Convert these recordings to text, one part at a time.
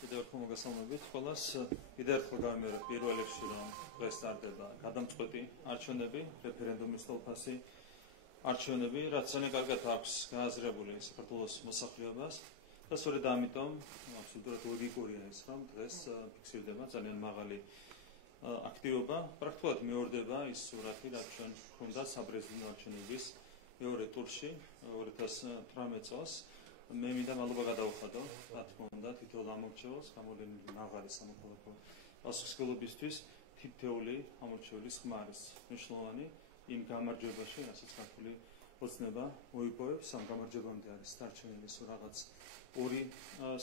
კიდევ ერთხელ მოგესალმებით ყველას. კიდევ ერთხელ გავიმეორებ პირველ რიგში რომ დღეს სტარტდება გადამწყვეტი არჩევნები, რეფერენდუმის თვალსაზრისი არჩევნები, რაც ძალიან კარგად აქვს გააზრებული საქართველოს მოსახლეობას და სწორედ ამიტომ აბსოლუტურად ლოგიკურია ის რომ დღეს ფიქსირდება ძალიან მაღალი აქტივობა. პრაქტიკულად მეორდება ის სურათი, რაც ჩვენ გვქონდა საპრეზიდენტო არჩევნების მეორე ტურში 2018 წელს. მე მინდა მადლობა გადავხადო, რა თქმა უნდა, თითოეულ ამორჩეულს, გამოვლენილი მაღალი სამოქალაქო პასუხისმგებლობისთვის, თითოეული ამორჩევლის ხმარის მნიშვნელოვანი იმ გამარჯვებაში, რასაც ქართული ოცნება მოიპოვებს, ამ გამარჯვებამდე არის დარჩენილი რაღაც 2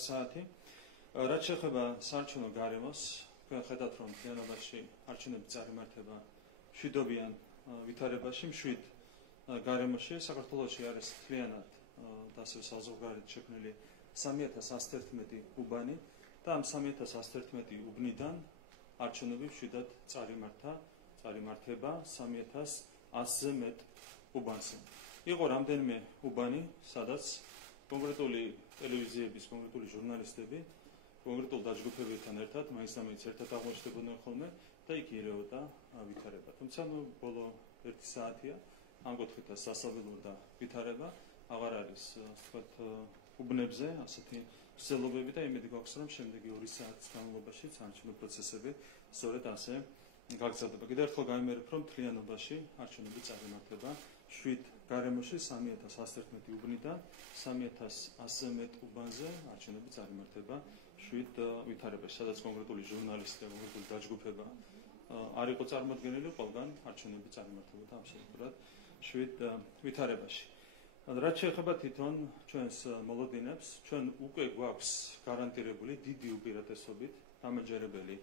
საათი. რაც შეეხება საარჩევნო გარემოს, თქვენ ხედავთ, რომ მთლიანობაში არჩევნები წარიმართება მშვიდობიან ვითარებაში, მშვიდ გარემოში. საქართველოში არის მთლიანად და ასევე საზღვარგარეთ შექმნილი 3111 უბანი და ამ 3111 უბნიდან არჩევნები მშვიდად წარიმართება 3100-ზე მეტ უბანზე. იყო რამდენიმე უბანი, სადაც კონკრეტული ტელევიზიების, კონკრეტული ჟურნალისტები, კონკრეტულ დაჯგუფებებთან ერთად, მაინც-მაინც ერთად აღმოჩნდებოდნენ ხოლმე და იქ იერეოდა ვითარება. თუმცა ბოლო 1 საათია ამ კუთხით სასაბელური და ვითარება აღარ არის, ვთქვათ, უბნებზე ასეთი მსვლელობები და იმედი გვაქვს, რომ შემდეგი 2 საათის განმავლობაში არჩევნო პროცესები სწორედ ასე გაგრძელდება. კიდევ ერთხელ გავიმეორებ, რომ მთლიანობაში არჩევნები წარიმართება 7 გარემოში 3111 უბნიდან 3100-ზე მეტ უბანზე არჩევნები წარიმართება 7 ვითარებაში, სადაც კონკრეტული ჟურნალისტი და კონკრეტული დაჯგუფება არ იყო წარმოდგენილი, ყველგან არჩევნები წარიმართებოდა აბსოლუტურად 7 ვითარებაში. რაც შეეხება თვითონ ჩვენს მოლოდინებს, ჩვენ უკვე გვაქვს გარანტირებული დიდი უპირატესობით დამაჯერებელი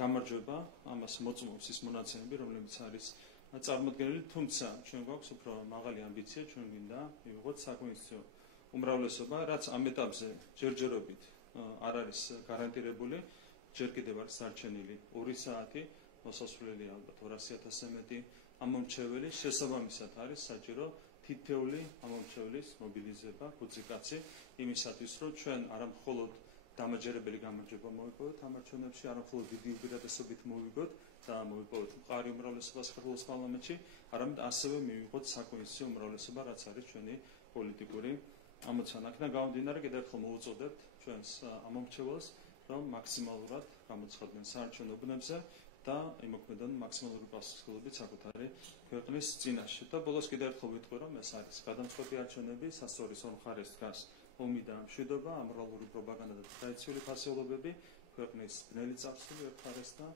გამარჯვება, ამას მოწმობს ის მონაცემები, რომლებიც არის წარმოდგენილი, თუმცა ჩვენ გვაქვს უფრო მაღალი ამბიცია, ჩვენ გვინდა მივიღოთ საკონსტიტუციო უმრავლესობა, რაც ამ ეტაპზე ჯერჯერობით არ არის გარანტირებული, ჯერ კიდევ არის დარჩენილი 2 საათი, მოსასვლელი ალბათ 200.000-ზე მეტი ამომრჩეველი, შესაბამისად არის საჭირო თითოეული ამომრჩევლის მობილიზება, კუციკაცი, იმისათვის, რომ ჩვენ არა მხოლოდ დამაჯერებელი გამარჯვება მოვიპოვოთ ამ არჩევნებში, არა მხოლოდ დიდი უპირატესობით მოვიგოთ და მოვიპოვოთ მყარი უმრავლესობა საქართველოს პარლამენტში, არამედ ასევე მივიღოთ საკონსტიტუციო უმრავლესობა, რაც არის ჩვენი პოლიტიკური ამოცანა. აქედან გამომდინარე, კიდევ ერთხელ მოვუწოდებთ ჩვენს ამომრჩეველს, რომ მაქსიმალურად გამოცხადდნენ საარჩევნო უბნებზე და იმოქმედონ მაქსიმალური პასუხისმგებლობით საკუთარი ქვეყნის წინაშე. და ბოლოს კიდევ ერთხელ ვიტყვი, რომ ეს არის გადამწყვეტი არჩევნები, სასწორის ორ მხარეს დგას ომი და მშვიდობა, ამორალური პროპაგანდა და ტრადიციული ფასეულობები, ქვეყნის ბნელი წარსული ერთ მხარეს და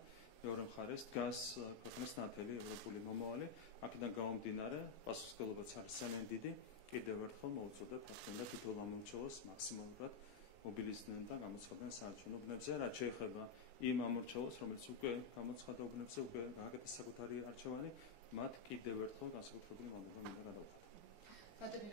მეორე მხარეს დგას ქვეყნის ნათელი ევროპული მომავალი. აქედან გამომდინარე, პასუხისმგებლობაც არის ძალიან დიდი. კიდევ ერთხელ მოვუწოდებთ თქვენ და თითოეულ ამორჩეველს მაქსიმალურად მობილიზდნენ და გამოცხადდნენ საარჩევნო უბნებზე, რაც შეეხება იმ ამორჩეველს, რომელიც უკვე გამოცხადდა უბნებზე, უკვე გააკეთეს საკუთარი არჩევანი, მათ კიდევ ერთხელ განსაკუთრებული მადლობა მინდა გადავხადო. ბატონი,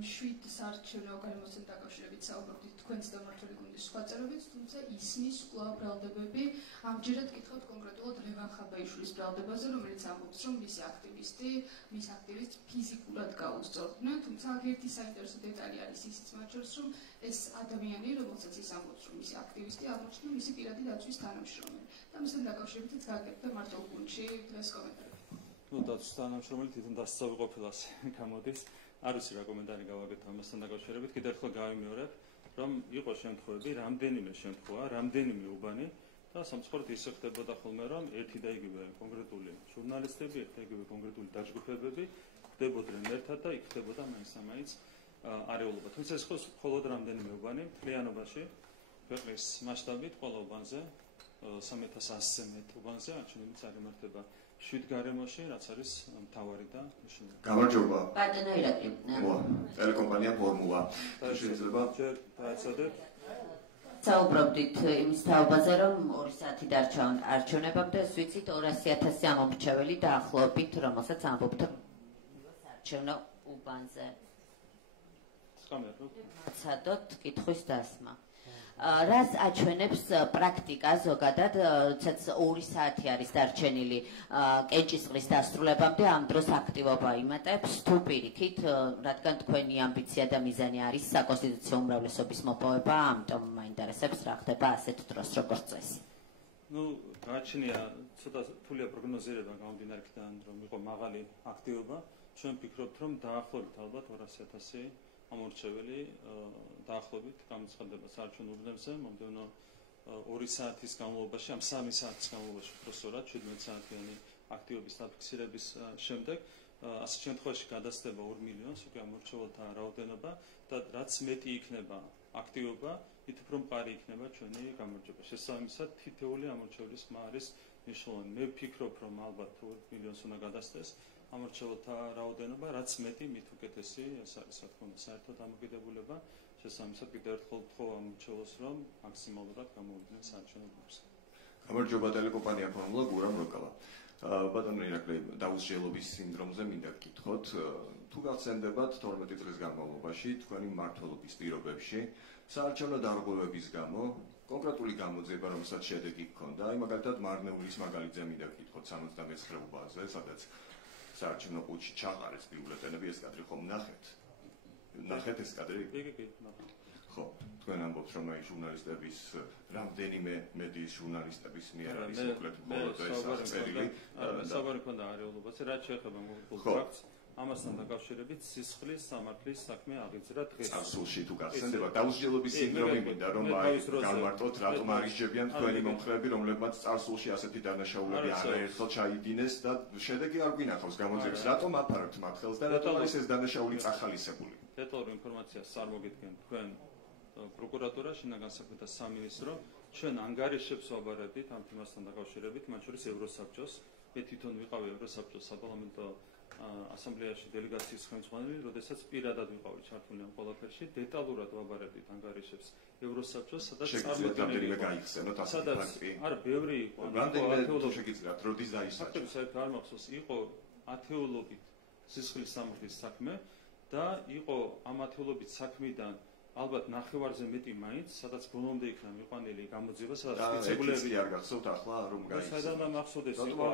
7 საარჩევნო გარემოსთან დაკავშირებით საუბრობთ თქვენს დამმართველი გუნდის სხვა წევრებიც, თუმცა ისმის კვლავ ბრალდებები, ამჯერად კითხავთ კონკრეტულად ლევან ხაბაიშვილის ბრალდებაზე, რომელიც ამბობს, რომ მის აქტივისტს ფიზიკურად გაუსწორდნენ, თუმცა აქ ერთი საინტერესო დეტალი არის ისიც მათ შორის, რომ ეს ადამიანი, რომელსაც ის ამბობს, რომ მისი აქტივისტი, აღმოჩნდა მისი პირადი დაცვის თანამშრომელი. და ამასთან დაკავშირებით გააკეთდა მარტო გუნდში დღეს კომენტარი. დაცვის თანამშრომელი თვითონ დასწავი ყოფილას გამოდის. არ ვიცი რა კომენტარი გავაკეთო ამასთან დაკავშირებით. კიდევ ერთხელ გავიმეორებ, რომ იყო შემთხვევები, რამდენიმე უბანი და სამწუხაროდ ისე ხდებოდა ხოლმე, რომ ერთი და იგივე კონკრეტული ჟურნალისტები, ერთი და იგივე კონკრეტული დაჯგუფებები ხდებოდნენ ერთად და იქ ხდებოდა მაინც არეულობა. თუმცა ეს მხოლოდ რამდენიმე უბანი, მთლიანობაში ქვეყნის მასშტაბით ყველა უბანზე 3100-ზე მეტ უბანზე არჩევნები წარიმართება 7 გარემოში, რაც არის მთავარი და მნიშვნელოვანი. გამარჯობა. ბატონო ირაკლი. ტელეკომპანია ფორმულა. შეიძლება დაეცადეთ. საუბრობდით იმის თაობაზე, რომ 2 საათი დარჩა არჩევნებამდე, ვიცით 200.000 ამომრჩეველი დაახლოებით, რომელსაც ამბობთ საარჩევნო უბანზე. სკამერო. ცადოთ კითხვის დასმა. რას აჩვენებს პრაქტიკა ზოგადად, ცაც 2 საათი არის დარჩენილი კენჭისყრის დასრულებამდე, ამ დროს აქტივობა იმატებს თუ პირიქით, რადგან თქვენი ამბიცია და მიზანი არის საკონსტიტუციო უმრავლესობის მოპოვება, ამიტომ მაინტერესებს რა ხდება ასეთ დროს როგორც წესი. გააჩნია ცოტა რთულია პროგნოზირება გამომდინარიდან, რომ იყო მაღალი აქტივობა. ჩვენ ვფიქრობთ, რომ დაახლოებით ალბათ 200,000 ამორჩეველი დაახლოებით გამოცხადდება საარჩევნო უბნებზე მომდევნო 2 საათის განმავლობაში, ამ 3 საათის განმავლობაში უბრალოდ 17 საათიანი აქტივობის დაფიქსირების შემდეგ, ასეთ შემთხვევაში გადასდება 2 მილიონს უკვე ამორჩეველთა რაოდენობა და რაც მეტი იქნება აქტივობა, მით უფრო მყარი იქნება ჩვენი გამარჯვება. შესაბამისად, თითოეული ამორჩევლის ხმა არის მნიშვნელოვანი. მე ვფიქრობ, რომ ალბათ 2 მილიონს უნდა გადასცეს ამორჩეველთა რაოდენობა, რაც მეტი, მით უკეთესი, ეს არის რა თქმა უნდა საერთო დამოკიდებულება. შესაბამისად, კიდევ ერთხელ ვთხოვ ამორჩეველს, რომ მაქსიმალურად გამოვიდნენ საარჩევნო უბნებზე. გამარჯობა ტელეკომპანია ფორმულა გურამ როკავა. ბატონო ირაკლი, დაუსჯელობის სინდრომზე მინდა გკითხოთ, თუ გახსენდებათ 12 წლის განმავლობაში თქვენი მმართველობის პირობებში საარჩევნო დარღვევების გამო კონკრეტული გამოძიება, რომელსაც შედეგი ჰქონდა, აი მაგალითად მარნეულის მაგალითზე მინდა გკითხოთ 79 უბანზე, სადაც საარჩევნო ყუთში ჩაყარეს ბიულეტენები, ეს კადრი ხომ ნახეთ? ნახეთ ეს კადრი? კი, ნახეთ. ხო, თქვენ ამბობთ, რომ აი ჟურნალისტების რამდენიმე მედიის ჟურნალისტების მიერ არის მოკლედ მხოლოდ ეს აღწერილი. საუბარი ქონდა არეულობაზე, რაც შეეხება მოკლედ ფაქტს. ამასთან დაკავშირებით სისხლის სამართლის საქმე აღიძრა დღეს. წარსულში თუ გახსენდება დაუსჯელობის სინდრომი მინდა რომ განმარტოთ, რატომ არიშჯებიან თქვენი მომხრეები, რომლებმაც წარსულში ასეთი დანაშაულები არაერთხელ ჩაიდინეს და შედეგი არ გვინახავს გამოძიებას. რატომ აფარებთ მათ ხელს და რატომ არის ეს დანაშაული წახალისებული? დეტალურ ინფორმაციას არ მოგიდგენ თქვენ პროკურატურა, შინაგან განსაკუთრებთა სამინისტრო, ჩვენ ანგარიშებს ვაბარებდით ამ თემასთან დაკავშირებით, მათ შორის ევროსაბჭოს. მე თვითონ ვიყავი ევროსაბჭოს საპარლამენტო ასამბლეაში დელეგაციის ხელმძღვანელი, როდესაც პირადად ვიყავი ჩართული ამ ყველაფერში, დეტალურად ვაბარებდით ანგარიშებს ევროსაბჭოს, სადაც წარმოდგენილი გაიხსენოთ ასეთი ფაქტი. არა, ბევრი იყო. რამდენიმე თუ შეგიძლიათ, როდის დაისაჯა? ფაქტები საერთოდ არ მახსოვს, იყო ათეულობით სისხლის სამართლის საქმე და იყო ამ ათეულობით საქმიდან ალბათ ნახევარზე მეტი მაინც, სადაც ბოლომდე იქნა მიყვანილი გამოძიება, სადაც სპეციფიკები არ გახსოვთ ახლა რომ გაიხსენოთ. საერთოდ მახსოვდეს იყო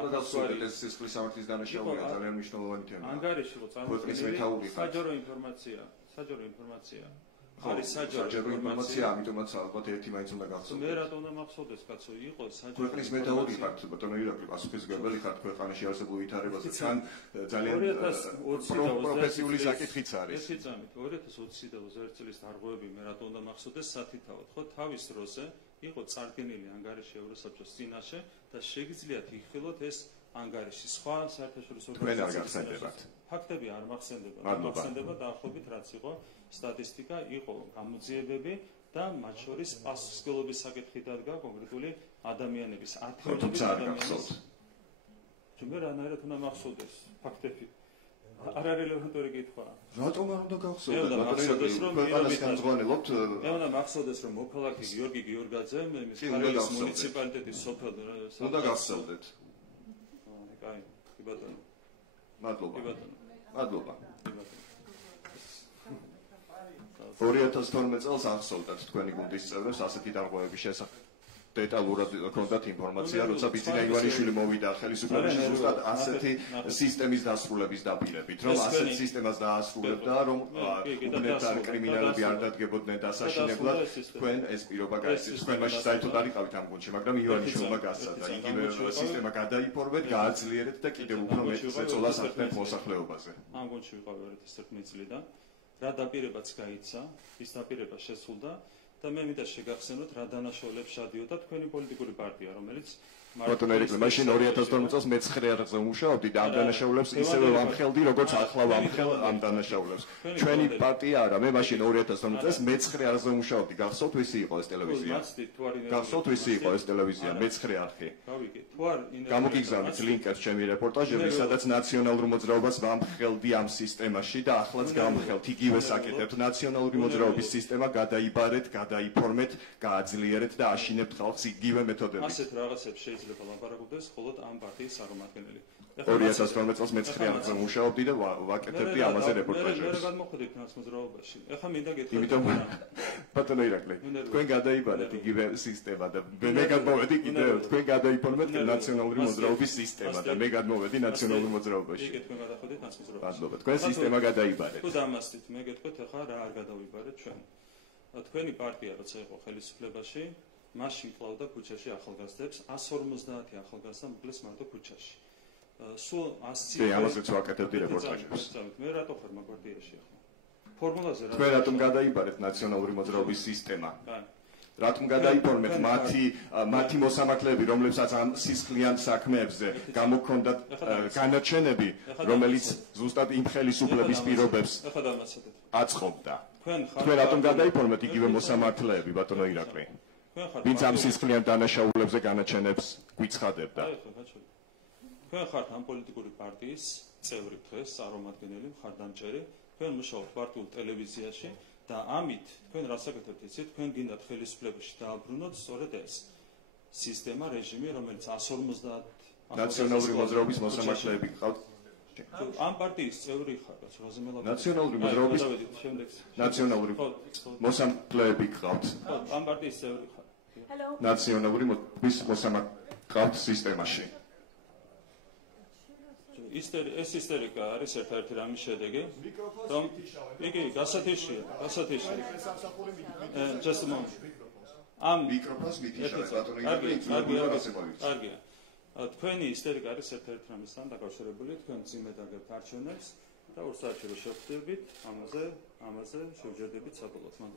ეს სისხლის სამართლის დანაშაული ძალიან მნიშვნელოვანი თემაა. ანგარიში იყო წარმოქმნილი საჯარო ინფორმაცია. არის საჯარო ინფორმაცია, ამიტომაც ალბათ ერთი მაინც უნდა გახსოვდეს. მე რატომ უნდა მახსოვდეს, კაცო, იყო საჯარო. ქვეყნის მეთაური ხართ, ბატონო ირაკლი, პასუხისმგებელი ხართ ქვეყანაში არსებულ ვითარებაზე. თან ძალიან პროფესიული საკითხიც არის. ერთი წამით 2020 და 21 წლის დარღვევები მე რატომ უნდა მახსოვდეს სათითაოდ, ხო, თავის დროზე იყო წარდგენილი ანგარიში ევროსაბჭოს წინაშე და შეგიძლიათ იხილოთ ეს ანგარიში. სხვა საერთაშორისო ორგანიზაციებად. ფაქტები არ მახსენდება. მახსენდება დაახლოებით რაც იყო სტატისტიკა, იყო გამოძიებები და მათ შორის პასუხისმგებლობის საკითხი დადგა კონკრეტული ადამიანების ათეულობით ადამიანის. ჩვენ რანაირად უნდა მახსოვდეს ფაქტები. არ არის რელევანტური კითხვა. რატომ არ უნდა გახსოვდეს? მე უნდა მახსოვდეს რომ განმძღვანელობთ. მე უნდა მახსოვდეს რომ მოქალაქე გიორგი გიორგაძე მის ხარების მუნიციპალიტეტის სოფელ უნდა გახსოვდეთ. კაი, კი ბატონო. მადლობა. კი ბატონო. მადლობა. 2012 წელს ახსოვდათ თქვენი გუნდის წევრებს ასეთი დარღვევების შესახებ. დეტალურად ჰქონდათ ინფორმაცია, როცა ბიძინა ივანიშვილი მოვიდა ხელისუფლებაში ზუსტად ასეთი სისტემის დასრულების დაპირებით, რომ ასეთ სისტემას დაასრულებდა, რომ უბნეთთან კრიმინალები არ დადგებოდნენ დასაშინებლად, თქვენ ეს პირობა გაიცეთ. თქვენ მაშინ საერთოდ არ იყავით ამ გუნდში, მაგრამ ივანიშვილმა გასცადა. იგივე სისტემა გადაიფორმეთ, გააძლიერეთ და კიდევ უფრო მეტ ზეწოლას ახდენთ მოსახლეობაზე. ამ გუნდში ვიყავი 2011 წლიდან. რა დაპირებაც გაიცა, ის დაპირება შესრულდა და მე მინდა შეგახსენოთ რა დანაშაულებს შადიოდა თქვენი პოლიტიკური პარტია, რომელიც ბატონო ირაკლი, მაშინ 2012 წელს მე-9 არხზე მუშაობდი და ამ დანაშაულებს ისევე ვამხელდი, როგორც ახლა ვამხელ ამ დანაშაულებს. ჩვენი პარტია არა, მე მაშინ 2012 წელს მე-9 არხზე მუშაობდი. გახსოვთ ვისი იყო ეს ტელევიზია? გახსოვთ ვისი იყო ეს ტელევიზია? მე-9 არხი. გავიგე. თუ არ გამოგიგზავნით ლინკებს ჩემი რეპორტაჟები, სადაც ნაციონალურ მოძრაობას ვამხელდი ამ სისტემაში და ახლაც გავამხელთ იგივე საკითხებს. ნაციონალური მოძრაობის სისტემა გადაიბარეთ, გადაიფორმეთ, გააძლიერეთ და აშინებთ ხალხს იგივე მეთოდებით. ასეთ რაღაცებს შეიძლება ლაპარაკობდეს მხოლოდ ამ პარტიის წარმომადგენელი. 2012 წელს მე-9 არხზე მუშაობდი და ვაკეთებდი ამაზე რეპორტაჟებს. მე რა გადმოხვედით ნაცმოძრაობაში? ეხლა მინდა გეტყვი. იმიტომ ბატონო ირაკლი, თქვენ გადაიბარეთ იგივე სისტემა და მე გადმოვედი კიდევ თქვენ გადაიფორმეთ ნაციონალური მოძრაობის სისტემა და მე გადმოვედი ნაციონალურ მოძრაობაში. იქ თქვენ გადახვიდეთ ნაციონალურ მადლობა. თქვენ სისტემა გადაიბარეთ. თუ დამასწრით, მე გეტყვით ახლა რა არ გადავიბარეთ ჩვენ. თქვენი პარტია როცა იყო ხელისუფლებაში, მაშინ კლავდა ქუჩაში ახალგაზრდებს, 150 ახალგაზრდა მოკლეს მარტო ქუჩაში. სულ 100 ამაზეც ვაკეთებდი რეპორტაჟებს. მე რატო ხარ მაგპარტიაში ახლა? ფორმულაზე რა? თქვენ რატომ გადაიბარეთ ნაციონალური მოძრაობის სისტემა? რატომ გადაიფორმეთ მათი მოსამართლეები, რომლებსაც ამ სისხლიან საქმეებზე გამოქონდათ განაჩენები, რომელიც ზუსტად იმ ხელისუფლების პირობებს აწყობდა. თქვენ რატომ გადაიფორმეთ იგივე მოსამართლეები, ბატონო ირაკლი? ვინც ამ სისხლიან დანაშაულებზე განაჩენებს გვიცხადებდა? თქვენ ხართ ამ პოლიტიკური პარტიის წევრი დღეს, წარმომადგენელი, მხარდამჭერი, თქვენ მუშაობთ პარტიულ ტელევიზიაში და ამით თქვენ რას აკეთებთ იცით? თქვენ გინდათ ხელისუფლებაში დააბრუნოთ სწორედ ეს სისტემა, რეჟიმი, რომელიც 150 ნაციონალური მოძრაობის მოსამართლეები გყავთ. ამ პარტიის წევრი ხართ, რაზე მელაპარაკეთ? ნაციონალური მოძრაობის ნაციონალური მოსამართლეები გყავთ. ამ პარტიის წევრი ხართ. ნაციონალური მოსამართლეები გყავთ სისტემაში. ეს ისტერიკა არის ერთ-ერთი რამის შედეგი, რომ იგი გასათიშია. Just a moment. ამ მიკროფონს მითიშავეთ, ბატონო ირაკლი, კარგია. თქვენი ისტერიკა არის ერთ-ერთი რამისთან დაკავშირებული, თქვენ ძიმედ აგებთ არჩევნებს და უსაჩვერო შევხვდებით, ამაზე შევჯერდებით საბოლოოდ.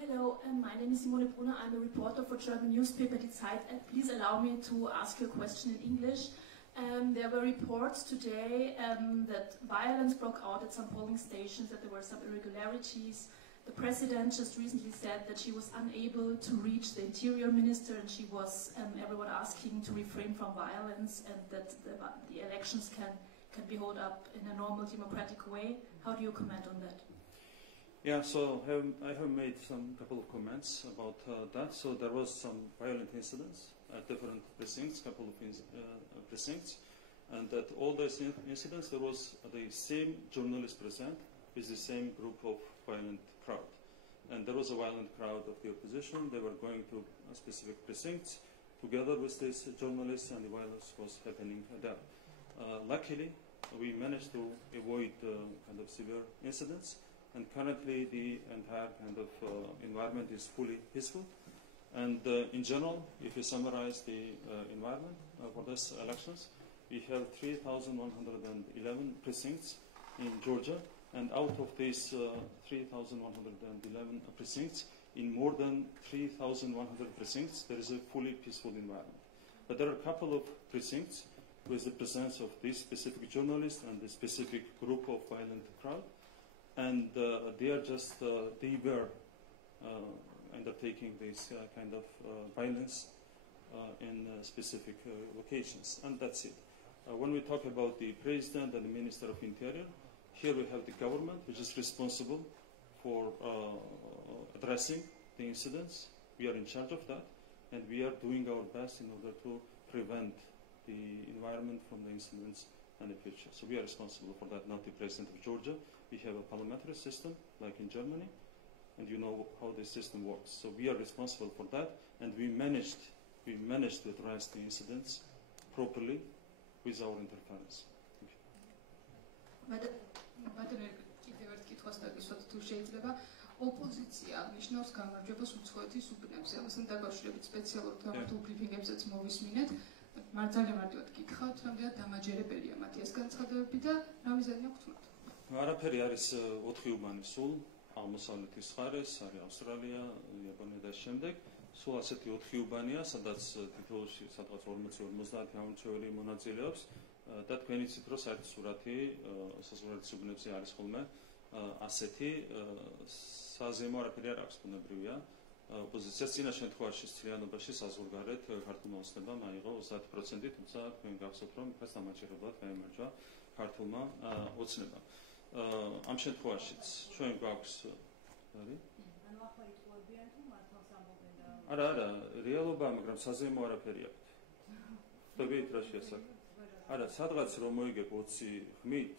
Hello, my name is Simone Brunner. I'm a reporter for German newspaper Die Zeit. Please allow me to ask you a question in English. There were reports today that violence broke out at some polling stations, that there were some irregularities. The president just recently said that she was unable to reach the interior minister and she was everyone asking to refrain from violence and that the elections can be held up in a normal democratic way. How do you comment on that? Yeah, so I have made some couple of comments about that. So there was some violent incidents at different precincts, couple of precincts, and at all those incidents there was the same journalist present with the same group of violent crowd. And there was a violent crowd of the opposition. They were going to specific precincts together with these journalists and the violence was happening there. Luckily, we managed to avoid kind of severe incidents. And currently the entire kind of environment is fully peaceful. And in general, if you summarize the environment for these elections, we have 3,111 precincts in Georgia. And out of these 3,111 precincts, in more than 3,100 precincts, there is a fully peaceful environment. But there are a couple of precincts with the presence of this specific journalist and the specific group of violent crowd. And they were undertaking this kind of violence in specific locations, and that's it. When we talk about the President and the Minister of Interior, here we have the government, which is responsible for addressing the incidents. We are in charge of that, and we are doing our best in order to prevent the environment from the incidents in the future. So we are responsible for that, not the President of Georgia. We have a parliamentary system, like in Germany, and you know how this system works. So we are responsible for that, and we managed to address the incidents properly with our interference. ოპოზიცია ნიშნავს გამარჯვებას უცხოეთის უბნებზე. ამასთან დაკავშირებით სპეციალურ თემატურ ბრიფინგებზეც მოვისმინეთ. ძალიან მარტივად გითხრათ, რამდენად დამაჯერებელია მათი ეს განცხადებები და რა მიზანი აქვს მათ? არაფერი არის 4 უბანი სულ, აღმოსავლეთის მხარეს, არის ავსტრალია, იაპონია და შემდეგ. სულ ასეთი 4 უბანია, სადაც თითოეულში სადღაც 40-50 ამომრჩეველი მონაწილეობს და თქვენ იცით, რომ საერთო სურათი საზღვარგარეთის უბნებზე არის ხოლმე ასეთი საზემო არაფერი არ აქვს ბუნებრივია. ოპოზიციას წინა შემთხვევაში ცილიანობაში საზღვარგარეთ ქართულმა ოცნებამ აიღო 30%, თუმცა თქვენ გახსოვთ, რომ ეს დამაჯერებლად გაიმარჯვა ქართულმა ოცნებამ. ამ შემთხვევაშიც ჩვენ გვაქვს არა, რეალობა, მაგრამ საზემო არაფერი აქვს. ხვდებით რა შეასახა? არა, სადღაც რომ მოიგებ 20 ხმით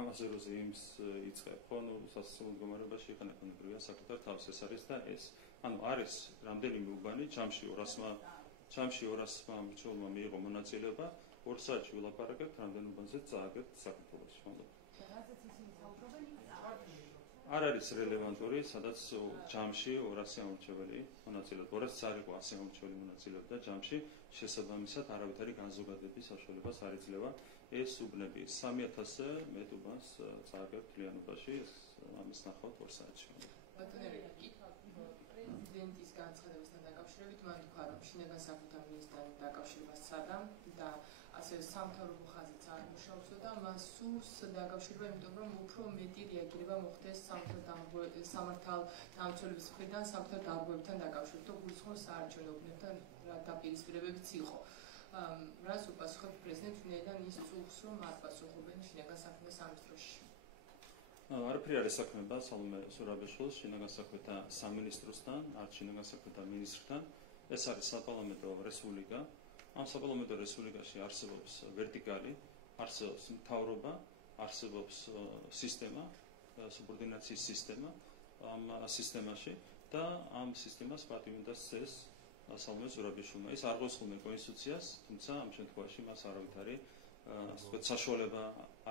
ამაზე როზე იმს იწყებ, ხო, ნუ სასწავლო მდგომარეობაში იყენებ უნებრივია საკუთარ თავს, ეს არის და ეს. ანუ არის რამდენიმე უბანი, ჯამში 200-მა მრჩეველმა მიიღო მონაწილეობა, 2 საათში ვილაპარაკებთ, რამდენ უბანზე წააგებთ საქართველოში, მადლობა. არ არის რელევანტური, სადაც ჯამში 200 ამორჩეველი მონაწილეობდა, 200 არ იყო 100 ამორჩეველი მონაწილეობდა ჯამში, შესაბამისად არავითარი განზოგადების საშუალებას არ იძლევა ეს უბნები 3000-ზე მეტ უბანს წააგებთ თლიანობაში, ამის ნახავთ 2 საათში. პრეზიდენტის განცხადებასთან დაკავშირებით მან თქვა, რომ შინაგან საქმეთა მინისტრთან დაკავშირებას სცადა და ასევე სამთავრობო ხაზიც არ მუშაობსო და მას სურს დაკავშირება, იმიტომ რომ უფრო მეტი რეაგირება მოხდეს სამართალდამცველების მხრიდან სამართალ დარღვევებთან დაკავშირებით, თუ გულისხმობს საარჩევნო უბნებთან დაპირისპირებებიც იყო. რას უპასუხებს პრეზიდენტს, ვინაიდან ის წუხს, რომ არ პასუხობენ შინაგან საქმეთა სამინისტროში? არაფერი არ ესაქმება სალომე სურაბეშვილს შინაგან საქმეთა სამინისტროსთან, არც შინაგან საქმეთა მინისტრთან. ეს არის საპარლამენტო რესპუბლიკა. ამ საპარლამენტო რესპუბლიკაში არსებობს ვერტიკალი, არსებობს მთავრობა, არსებობს სისტემა, სუბორდინაციის სისტემა ამ სისტემაში და ამ სისტემას პატივი სცეს სალომე სურაბეშვილმა. ის არ გვესხმება კონსტიტუციას, თუმცა ამ შემთხვევაში მას არავითარი საშუალება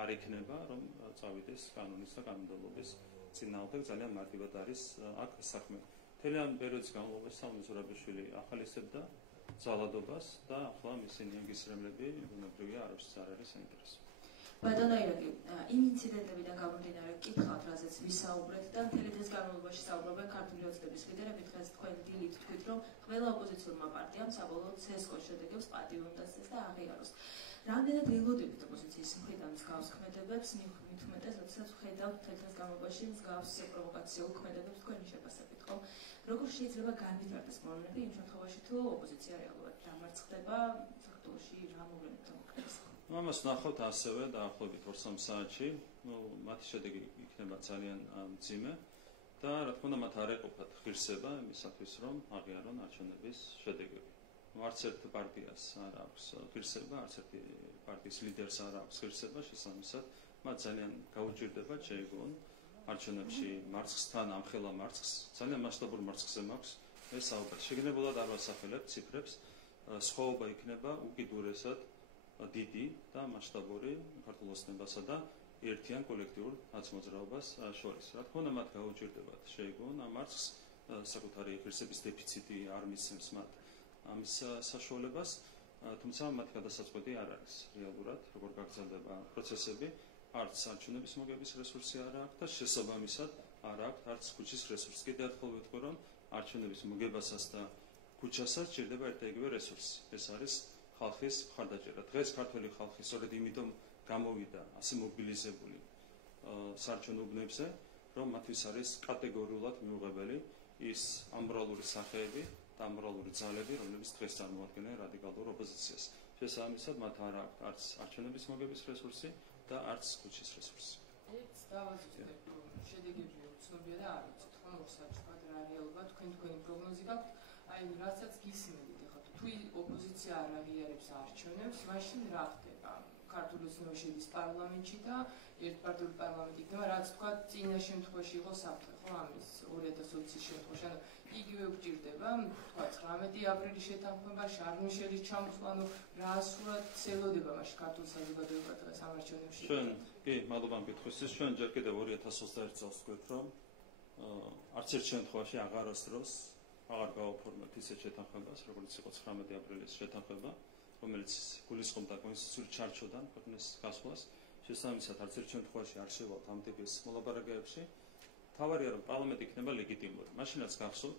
არ იქნება, რომ წავიდეს კანონის და კანონმდებლობის წინააღმდეგ, ძალიან მარტივად არის აქ საქმე. მთელი ამ პერიოდის განმავლობაში სალომე სურაბეშვილი ახალისებდა ძალადობას და ახლა მისი ნიანგისრემლები უნებრივია არავის არ არის საინტერესო. ბატონო ირაკლი, იმ ინციდენტებიდან გამომდინარე კითხავთ, რაზეც ვისაუბრეთ და მთელი დღის განმავლობაში საუბრობენ ქართული ოცნების ლიდერები, დღეს თქვენ დილით თქვით, რომ ყველა ოპოზიციურმა პარტიამ საბოლოოდ ცესკოს შედეგებს პატივი უნდა სცეს და აღიაროს. რამდენად ელოდებით ოპოზიციის მხრიდან მსგავს ქმედებებს, მით უმეტეს, როდესაც ვხედავთ მთელ დღის განმავლობაში მსგავს პროვოკაციულ ქმედებებს თქვენი შეფასებით, ხო? როგორ შეიძლება განვითარდეს მოვლენები იმ შემთხვევაში, თუ ოპოზიცია რეალურად დამარცხდება, საქართველოში რა მოვლენებთან მოხდეს? ამას ნახავთ ასევე დაახლოებით 2-3 საათში, მათი შედეგი იქნება ძალიან მძიმე და რა თქმა უნდა მათ არ ეყოფათ ღირსება იმისათვის, რომ აღიარონ არჩევნების შედეგები. არც ერთ პარტიას არ აქვს ღირსება, არც ერთი პარტიის ლიდერს არ აქვს ღირსება, შესაბამისად, მათ ძალიან გაუჭირდება შეეგონ არჩევნებში მარცხთან, ამხელა მარცხს, ძალიან მასშტაბურ მარცხზე მაქვს ეს საუბარი. შეგნებულად არ ვასახელებ ციფრებს, სხვაობა იქნება უკიდურესად დიდი და მასშტაბური ქართულ ოცნებასა და ერთიან კოლექტიურ ნაცმოძრაობას შორის. რა თქმა უნდა, მათ გაუჭირდებათ შეეგონ ამ მარცხს, საკუთარი ღირსების დეფიციტი არ მისცემს მათ ამის საშუალებას, თუმცა მათი გადასაწყვეტი არ არის რეალურად, როგორ გაგრძელდება პროცესები, არც არჩევნების მოგების რესურსი არ აქვს და შესაბამისად არ აქვს არც ქუჩის რესურსი. კიდევ ერთხელ ვეთქვი, რომ არჩევნების მოგებასაც და ქუჩასაც ჭირდება ერთ და იგივე რესურსი. ეს არის ხალხის მხარდაჭერა. დღეს ქართველი ხალხი სწორედ იმიტომ გამოვიდა ასე მობილიზებული საარჩევნო უბნებზე, რომ მათთვის არის კატეგორიულად მიუღებელი ის ამორალური სახეები და ამორალური ძალები, რომლებიც დღეს წარმოადგენენ რადიკალურ ოპოზიციას. შესაბამისად, მათ არ აქვს არც არჩევნების მოგების რესურსი და არც ქუჩის რესურსი. ეს დავაზუსტებ, რომ შედეგები უცნობია და არ ვიცით, ხომ მოსაჩვად რა რეალობა თქვენი პროგნოზი გაქვთ, აი რასაც გისმენთ ახლა თუ ოპოზიცია არ აღიარებს არჩევნებს, მაშინ რა ხდება? ქართული ოცნება შედის პარლამენტში და ერთპარტიული პარლამენტი იქნება, რაც თქვა წინა შემთხვევაში იყო საფრთხე, ხო, ამის 2020-ის შემთხვევაში, ანუ იგივე უჭირდება, თქვა 19 აპრილის შეთანხმება, შარლ-მიშელის ჩამოსვლა, ანუ რა სულად ელოდება მაშინ ქართულ საზოგადოებას დღეს ამ არჩევნებში? ჩვენ, კი, მადლობა ამ კითხვისთვის, ჩვენ ჯერ კიდევ 2021 წელს ვთქვით, რომ არც ერთ შემთხვევაში აღარასდროს აღარ გავაფორმებთ ისეთ შეთანხმებას, როგორც იყო 19 აპრილის შეთანხმება, რომელიც გულისხმობდა კონსტიტუციური ჩარჩოდან ქვეყნის გასვლას. შესაბამისად, არც ერთ შემთხვევაში არ შევალთ ამ ტიპის მოლაპარაკებებში. თავარია, რომ პარლამენტი იქნება ლეგიტიმური. მაშინაც გახსოვთ,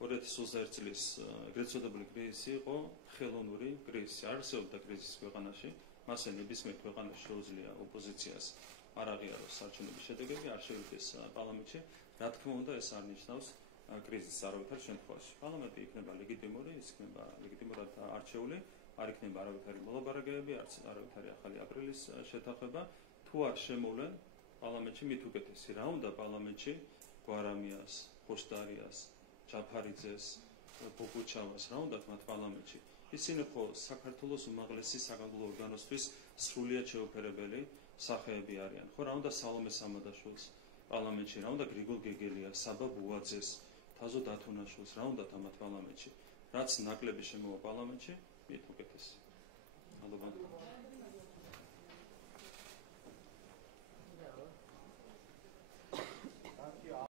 2021 წლის ეგრეთ წოდებული კრიზისი იყო ხელოვნური კრიზისი. არ არსებობდა კრიზისი ქვეყანაში, მასე ნებისმიერ ქვეყანაში შეუძლია ოპოზიციას არ აღიაროს არჩევნების შედეგები, არ შევიდეს პარლამენტში. რა თქმა უნდა, ეს არ ნიშნავს კრიზისს არავითარ შემთხვევაში. პარლამენტი იქნება ლეგიტიმური, ის იქნება ლეგიტიმურად არჩეული. არ იქნება არავითარი მოლაპარაკებები, არც არავითარი ახალი აპრილის შეთანხმება. თუ არ შემოვლენ პარლამენტში, მით უკეთესი რა უნდა პარლამენტში გვარამიას, ხოშტარიას, ჯაფარიძეს, ბოგუჩავას რა უნდა მათ პარლამენტში. ისინი ხო საქართველოს უმაღლესი საკანონმდებლო ორგანოსთვის სრულიად შეუფერებელი სახეები არიან. ხო, რა უნდა სალომე სამადაშვილს პარლამენტში, რა უნდა გრიგოლ გეგელიას, საბა ბუაძეს, თაზო დათუნაშვილს, რა უნდა ამათ პარლამენტში. რაც ნაკლები შემოვა პარლამენტში, მით უკეთესი. მადლობა.